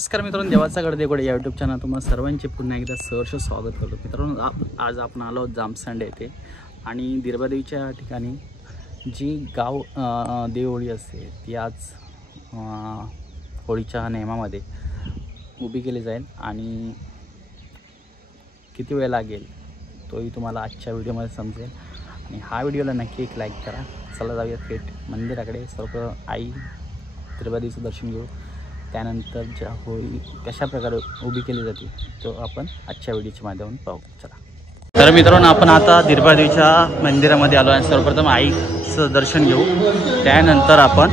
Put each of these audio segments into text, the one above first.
नमस्कार मित्रांनो, देवाचा गडदेगोडे या यूट्यूब चॅनल तुम्हाला सर्वांचे पुन्हा एकदा सहर्ष स्वागत करतो. मित्रांनो, आज आपण आलो जामसंडे येथे आणि दिरबादेवीच्या ठिकाणी जी गाव देवहोळी असते ती आज होळीच्या नियमामध्ये उभी केली जाईल आणि किती वेळ लागेल तोही तुम्हाला आजच्या व्हिडिओमध्ये समजेल. आणि हा व्हिडिओला नक्की एक लाईक करा. चला जाऊया थेट मंदिराकडे. सर्व आई दिरबादेवीचं दर्शन घेऊ. त्यानंतर ज्या होळी कशा प्रकारे उभी केली जाते तो आपण आजच्या व्हिडिओच्या माध्यमातून पाहू. चला. तर मित्रांनो, आपण आता दिरबादेवीच्या मंदिरामध्ये आलो आणि सर्वप्रथम आईचं दर्शन घेऊ. त्यानंतर आपण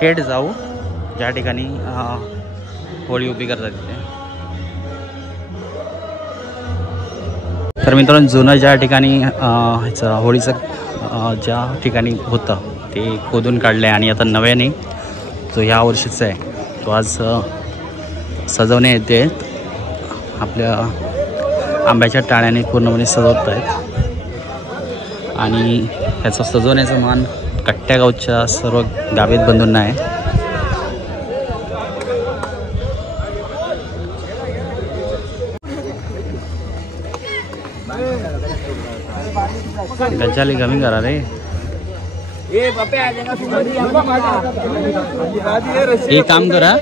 थेट जाऊ ज्या ठिकाणी होळी उभी करतात तिथे. तर मित्रांनो, जुनं ज्या ठिकाणी ह्याचं होळीचं ज्या ठिकाणी होतं ते खोदून काढलं आहे आणि आता नव्याने जो ह्या वर्षीचा आहे तो आज सजवणे येते. आपल्या आंब्याच्या टाळ्याने पूर्णपणे सजवत आहेत आणि ह्याचा सजवण्याचा मान कट्ट्यागावच्या सर्व गावीत बंधूंना आहे. गजाली कमी करा रे. एक काम करा,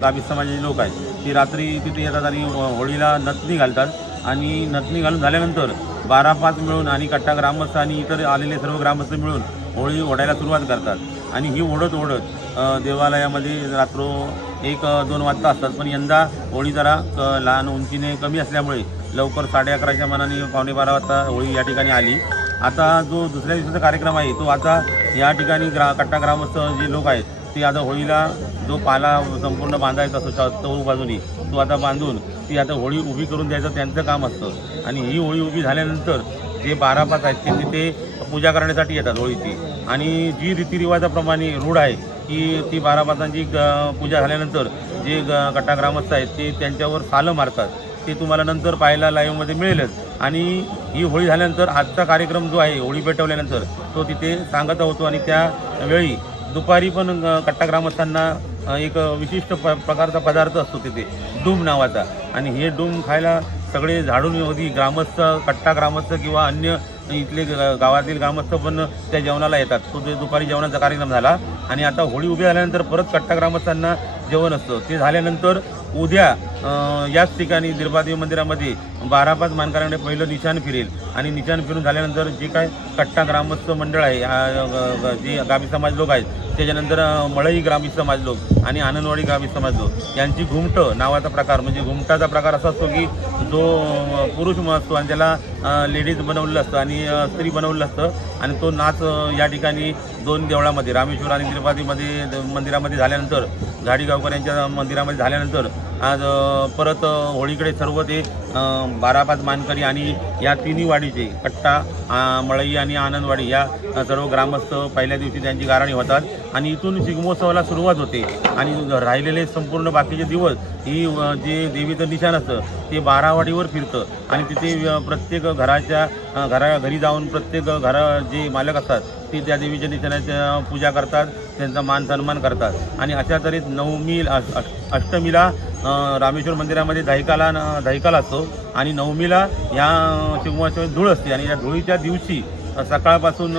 गावी समाजाचे लोक आहेत ती रात्री तिथे येतात आणि होळीला नथनी घालतात आणि नथनी घालून झाल्यानंतर 12-5 मिळून आणि कट्टा ग्रामस्थ आणि इतर आलेले सर्व ग्रामस्थ मिळून होळी ओढायला सुरुवात करतात. आणि ही ओढत देवालयामध्ये रात्र 1-2 वाजता असतात. पण यंदा होळी जरा लहान उंचीने कमी असल्यामुळे लवकर 11:30च्या मनाने 11:45 वाजता होळी या ठिकाणी आली. आता जो दुसऱ्या दिवसाचा कार्यक्रम आहे तो आता या ठिकाणी कट्टा ग्रामस्थ जे लोक आहेत ते आता होळीला जो पाला संपूर्ण बांधायचा असतो चौक बाजूनी तो आता बांधून ती आता होळी उभी करून द्यायचं त्यांचं काम असतं. आणि ही होळी उभी झाल्यानंतर जे 12-5 आहेत ते तिथे पूजा करण्यासाठी येतात होळीची. आणि जी रीतिरिवाजाप्रमाणे रूढ आहे की ती 12-5ची पूजा झाल्यानंतर जे कट्टा ग्रामस्थ आहेत ते त्यांच्यावर सालं मारतात. ते तुम्हाला नंतर पाहायला लाईव्हमध्ये मिळेलच. आणि ही होळी झाल्यानंतर आजचा कार्यक्रम जो आहे होळी पेटवल्यानंतर तो तिथे सांगता होतो. आणि त्यावेळी दुपारी पण कट्टा ग्रामस्थांना एक विशिष्ट प्रकारचा पदार्थ असतो तिथे, डूम नावाचा. आणि हे डूम खायला सगळे झाडून होती ग्रामस्थ, कट्टा ग्रामस्थ किंवा अन्य इथले गावातील ग्रामस्थ पण त्या जेवणाला येतात. तो दुपारी जेवणाचा कार्यक्रम झाला. आणि आता होळी उभी झाल्यानंतर परत कट्टा ग्रामस्थांना जेवण असतं. ते झाल्यानंतर उद्या याच ठिकाणी दिरबादेवी मंदिरामध्ये 12-5 मानकऱ्यांकडे पहिलं निशाण फिरेल. आणि निशाण फिरून झाल्यानंतर जे काय कट्टा ग्रामस्थ मंडळ आहे, जे गावी समाज लोक आहेत, त्याच्यानंतर मळई ग्रामीण समाज लोक आणि आनंदवाडी ग्रामीण समाज लोक यांची घुमटं नावाचा प्रकार, म्हणजे घुमटाचा प्रकार असा असतो की जो पुरुष असतो आणि त्याला लेडीज बनवलेलं असतं आणि स्त्री बनवलेलं असतं. आणि तो नाच या ठिकाणी 2 देवळामध्ये, रामेश्वर आणि दिरबादेवीमध्ये मंदिरामध्ये झाल्यानंतर, घाडीगावकर यांच्या मंदिरामध्ये झाल्यानंतर आज परत होळीकडे सर्व ते 12-5 मानकरी आणि या तिन्ही वाडीचे कट्टा, मळई आणि आनंदवाडी या सर्व ग्रामस्थ पहिल्या दिवशी त्यांची गारणी होतात. आणि इथून शिगमोत्सवाला सुरुवात होते. आणि राहिलेले संपूर्ण बाकीचे दिवस ही जे देवीचं निशाण असतं ते 12 वाडीवर फिरतं. आणि तिथे प्रत्येक घरी जाऊन प्रत्येक जे मालक असतात ते त्या देवीच्या निशाणाच्या पूजा करतात, त्यांचा मान सन्मान करतात. आणि अशा तऱ्हेत अष्टमीला रामेश्वर मंदिरामध्ये दहिकाला असतो आणि नवमीला या शिगमोत्सवात धूळ असते. आणि या धुळीच्या दिवशी सकाळपासून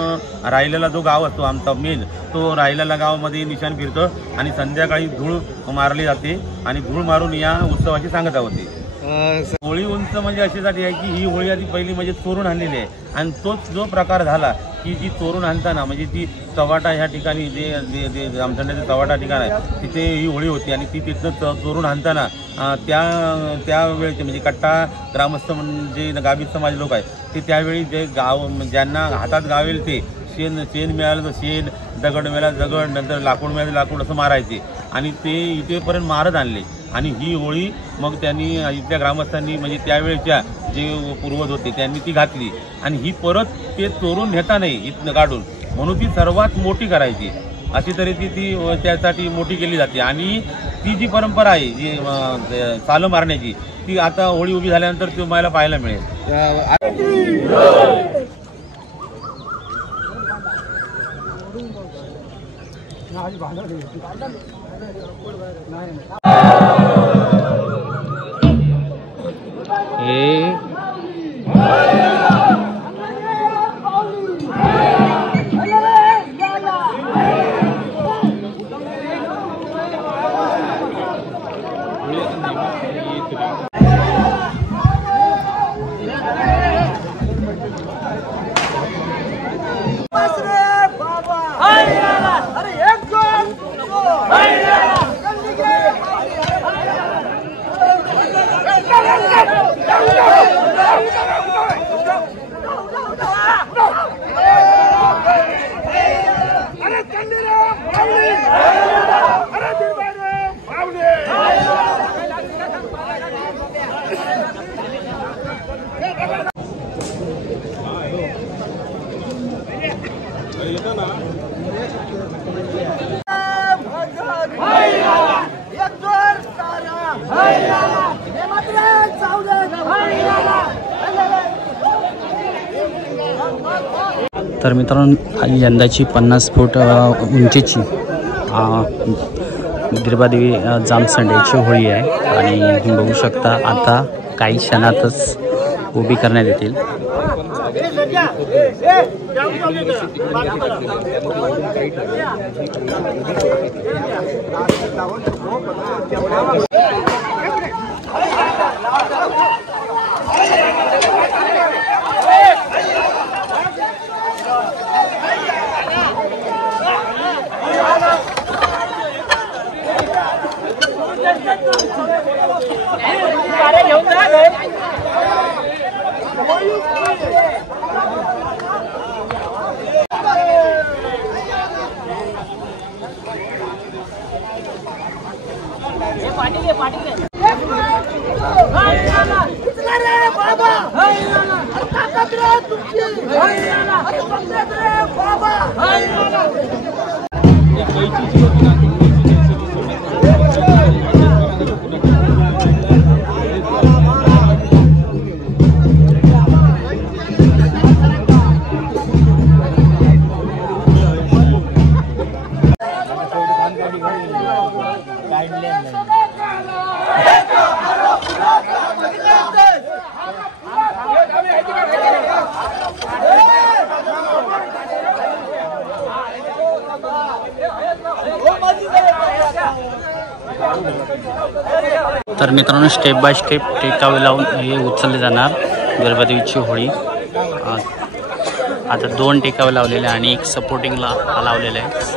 राहिलेला जो गाव असतो आमचा मेन, तो राहिलेला गावामध्ये निशाण फिरतं आणि संध्याकाळी धूळ मारली जाते. आणि धूळ मारून या उत्सवाची सांगता होते. होळी उंच म्हणजे अशासाठी आहे की ही होळी आधी पहिली म्हणजे चोरून आणलेली आहे. आणि तोच जो प्रकार झाला की जी चोरून आणताना म्हणजे ती चव्हाटा ह्या ठिकाणी जे जामसंड्याचं चव्हाटा ठिकाण आहे तिथे ही होळी होती आणि ती तिथनं चोरून आणताना त्या वेळेचे म्हणजे कट्टा ग्रामस्थ जे गावी समाज लोक आहेत ते त्यावेळी जे गाव ज्यांना हातात गावेल ते शेण मिळालं तर शेण, दगड मिळाला दगड, नंतर लाकूड मिळालं लाकूड असं मारायचे आणि ते इथेपर्यंत मारत आणले. आणि ही होळी मग त्यांनी इथल्या ग्रामस्थांनी म्हणजे त्यावेळेच्या जे पूर्वज होते त्यांनी ती घातली आणि ही परत ते चोरून नेता नाही इथनं काढून म्हणून ती सर्वात मोठी करायची अशी तऱ्हेची ती त्यासाठी मोठी केली जाते. आणि ती जी परंपरा आहे जी चालं मारण्याची ती आता होळी उभी झाल्यानंतर तुम्हाला पाहायला मिळेल. तर मित्रांनो यंदाची 50 फूट उंचीची गिरबादेवी जामसंड्याची होळी आहे आणि बघू शकता आता काही क्षणातच उभी करण्यात येतील. तर मित्रांनो स्टेप बाय स्टेप टेकावे लावून हे उचलले जाणार गिरबादेवीची होळी. आता 2 टेकावे लावलेले आणि एक सपोर्टिंगला लावलेलं आहे.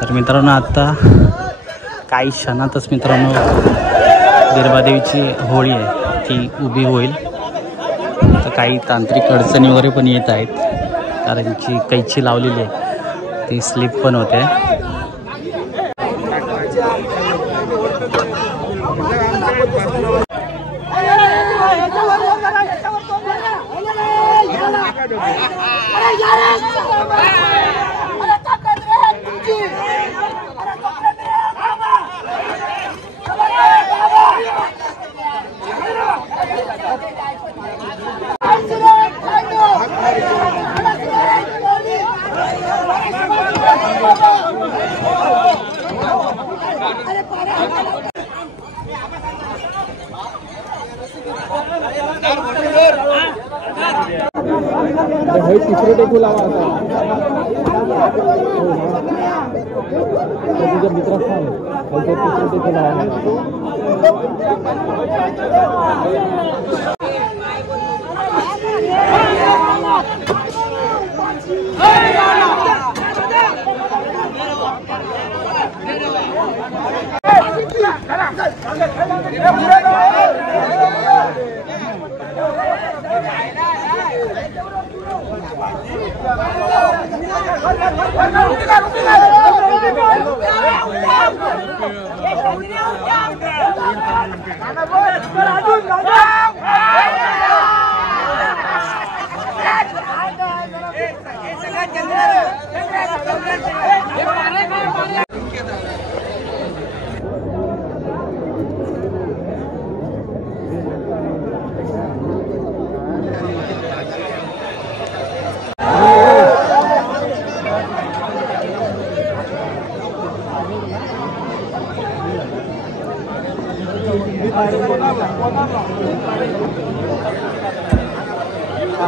तर मित्रांनो आता काही क्षणातच मित्रांनो गिरबादेवीची होळी आहे ती उभी होईल. तर काही तांत्रिक अडचणी वगैरे पण येत आहेत कारण जी कैची लावलेली आहे ती स्लिप पण होते. तिसरे टेकू लावा तुझ्या मित्रात सांग तिसरे टेकू लावा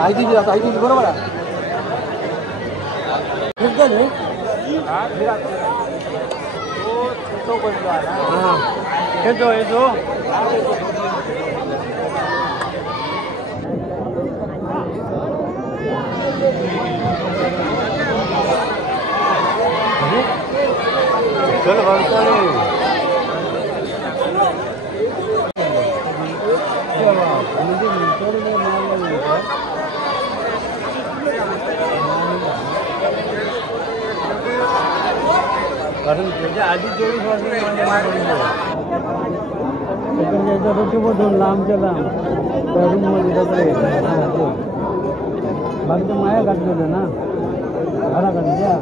आई बरोबर आहे येतो चल भरता कारण त्याच्या आधी 24 वर्ष लांबच्या लांब बाकी माया काढलेलं ना घराकडे द्या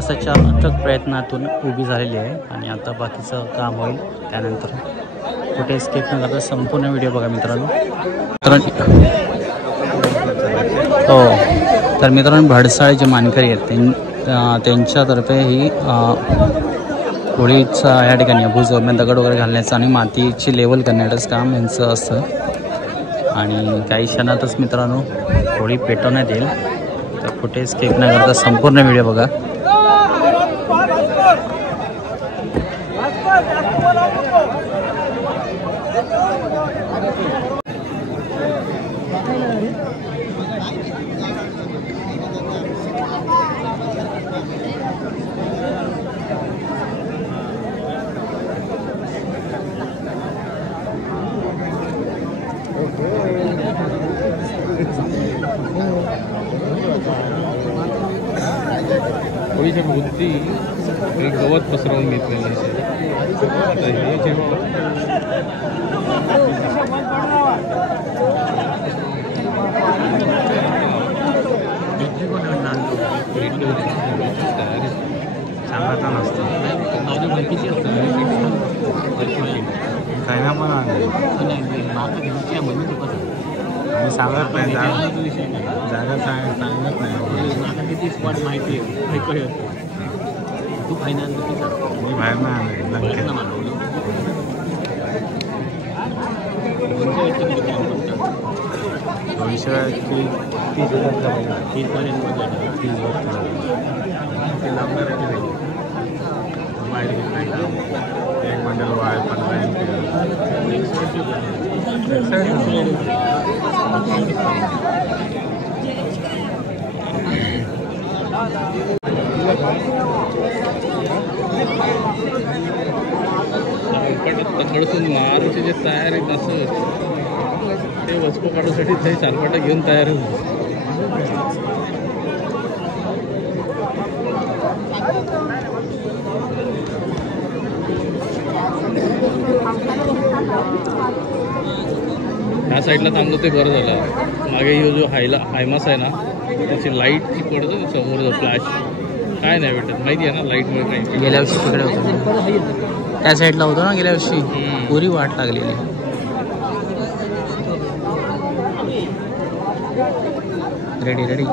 तासाच्या अथक प्रयत्नातून उभी झालेली आहे आणि आता बाकीचं काम होईल त्यानंतर. कुठे स्किप न करता संपूर्ण व्हिडिओ बघा मित्रांनो. हो तर मित्रांनो भडसाळे जे मानकरी आहेत त्यांच्यातर्फे ही होळीचा या ठिकाणी भुजोरणे दगड वगैरे घालण्याचं आणि मातीची लेवल करण्याचं काम यांचं असतं. आणि काही क्षणातच मित्रांनो होळी पेटवण्यात येईल. तर कुठे स्किप न करता संपूर्ण व्हिडिओ बघा. होळीच्या भोवती एक गवत पसरवून घेतलेलं असेल. सांगायचा नसतं किती असतं काय ना पण आणि सांगत नाही जागा सांगत नाही किती स्पॉट माहिती आहे. तू फायनल मी बाहेर नाही भविष्याची 30,000 बाहेर एक बंडल वाय 15 तकडसून मारूचे जे तयार आहेत असं ते वचको काढूसाठी ते चालपाटा घेऊन तयार होईल. ह्या साईडला थांबलो ते बरं झालं. मागे ही जो हायमास आहे ना त्याची लाईटची पडतो ना समोर फ्लॅश काय नाही भेटत माहिती आहे ना लाईटमुळे काही. गेल्या वर्षी तिकडे होतं त्या साईडला होतो ना गेल्या वर्षी पुरी वाट लागलेली. रेडी रेडी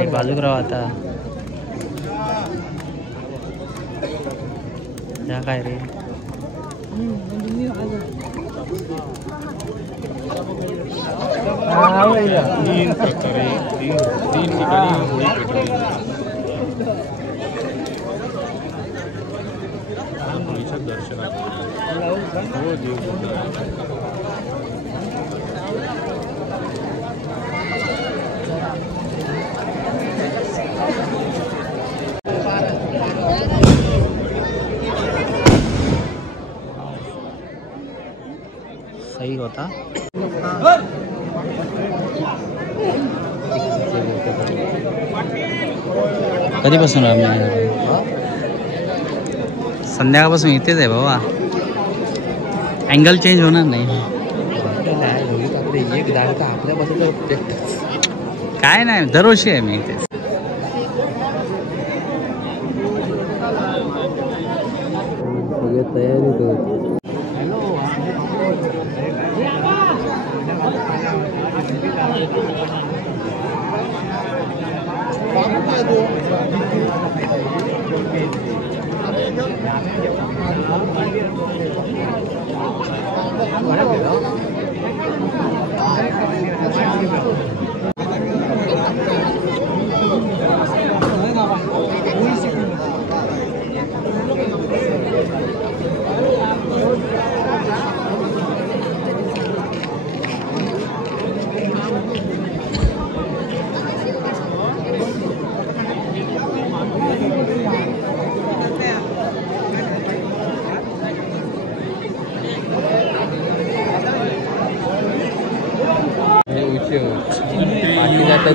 एक बाजूक राव आता या काय रे तीन प्रकारे तीन ठिकाणी होळी पेटवली. होळीच्या दर्शनात हो देव सही होता. कधीपासून संध्याकाळपासून इथेच आहे बाबा. अँगल चेंज होणार नाही. एक दार आपल्यापासून काय नाही दरवर्षी आहे मी इथेच. तयारी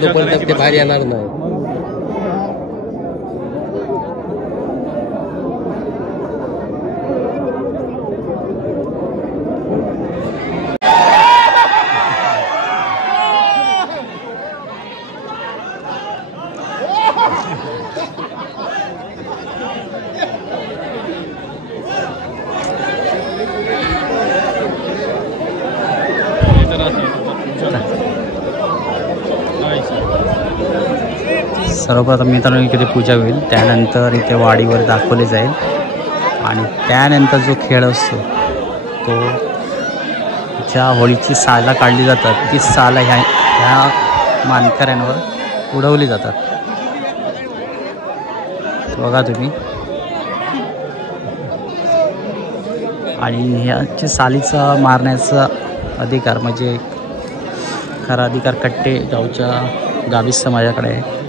तोपर्यंत ते बाहेर येणार नाही. सर्वप्रथम मित्रांनो इथे पूजा होईल, त्यानंतर इथे वाडीवर दाखवले जाईल आणि त्यानंतर जो खेळ असतो तो ज्या होळीची साला काढली जातात ती साला ह्या मानकऱ्यांवर उडवली जातात. बघा तुम्ही. आणि ह्याची सालीचा मारण्याचा अधिकार म्हणजे खरा अधिकार कट्टे गावच्या गावीस समाजाकडे आहे.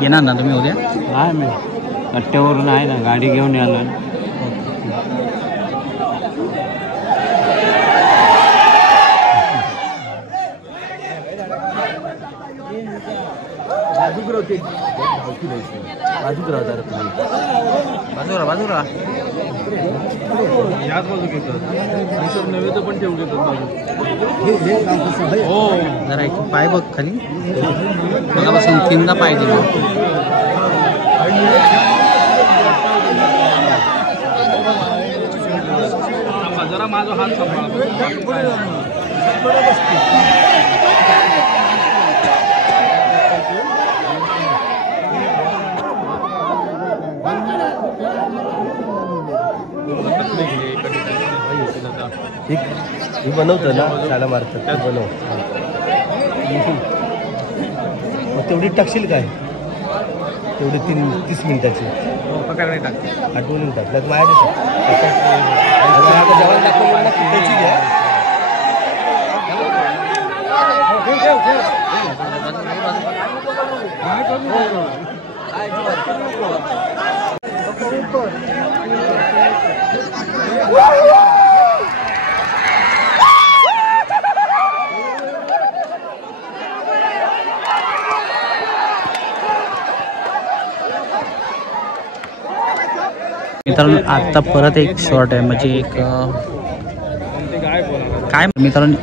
येणार ना तुम्ही उद्या? आहे मी कट्ट्यावरून आहे ना, गाडी घेऊन आलो. बाजूला बाजूला याच बाजू घेतात नव्हे पण ठेवू घेतात हो. जरा एक पाय बघ खाली बघापासून 3दा पाय दिला. जरा माझा हात सांभाळा. ही बनवतं ना, त्याला मारतात त्यात बनव. मग तेवढी टाकशील काय? तेवढी 30 मिनिटाची आठवून टाकल्यात माझ्या जेवण दाखवलं त्याची घ्या. मित्रांनो आता परत एक शॉर्ट आहे म्हणजे एक काय मित्रांनो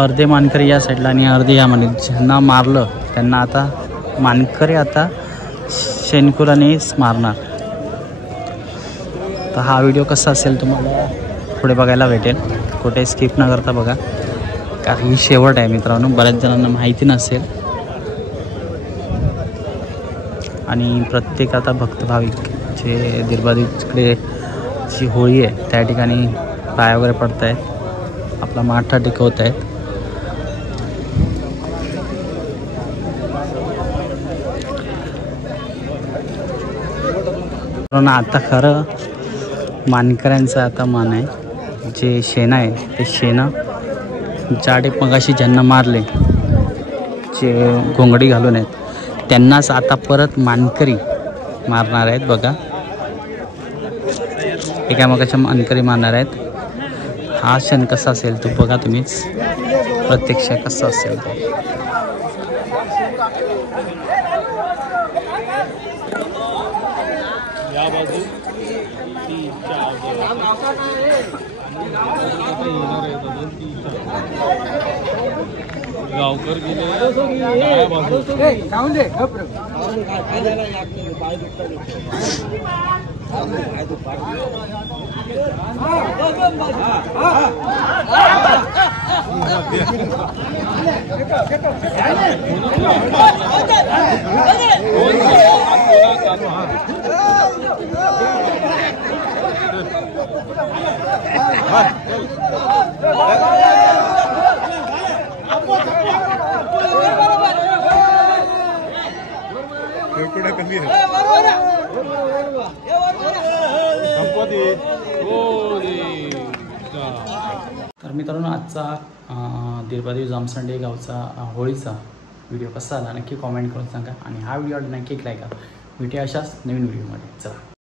अर्धे मानकरी या साईडला आणि अर्धे या मध्ये ज्यांना मारलं त्यांना आता मानकरी आता शेणकुरानेच मारणार. तर हा व्हिडिओ कसा असेल तुम्हाला पुढे बघायला भेटेल, कुठे स्किप न करता बघा कारण ही शेवट आहे मित्रांनो. बऱ्याच जणांना माहिती नसेल आणि प्रत्येक आता भक्त भाविक जे दिरबादीकडे जी होळी आहे त्या ठिकाणी पाय वगैरे पडत आहेत, आपला माठा टेकवत आहेत. आता खरं मानकऱ्यांचं आता मान आहे. जे शेणं आहे ते शेणं ज्या मगाशी ज्यांना मारले जे घोंगडी घालून आहेत त्यांनाच आता परत मानकरी मारणार आहेत. बघा एकामेकाच्या मानकरी मारणार आहेत. हा क्षण कसा असेल तो बघा तुम्हीच प्रत्यक्ष कसा असेल तो. या बाजू तीच्या गावकर गेले डाव्या बाजू तर मित्रांनो आजचा दीर्घदेव जामसंडे गावचा होळीचा व्हिडिओ कसा आला नक्की कॉमेंट करून सांगा आणि हा व्हिडिओ नक्की लाईक करा. भेटूया अशाच नवीन व्हिडिओमध्ये. चला.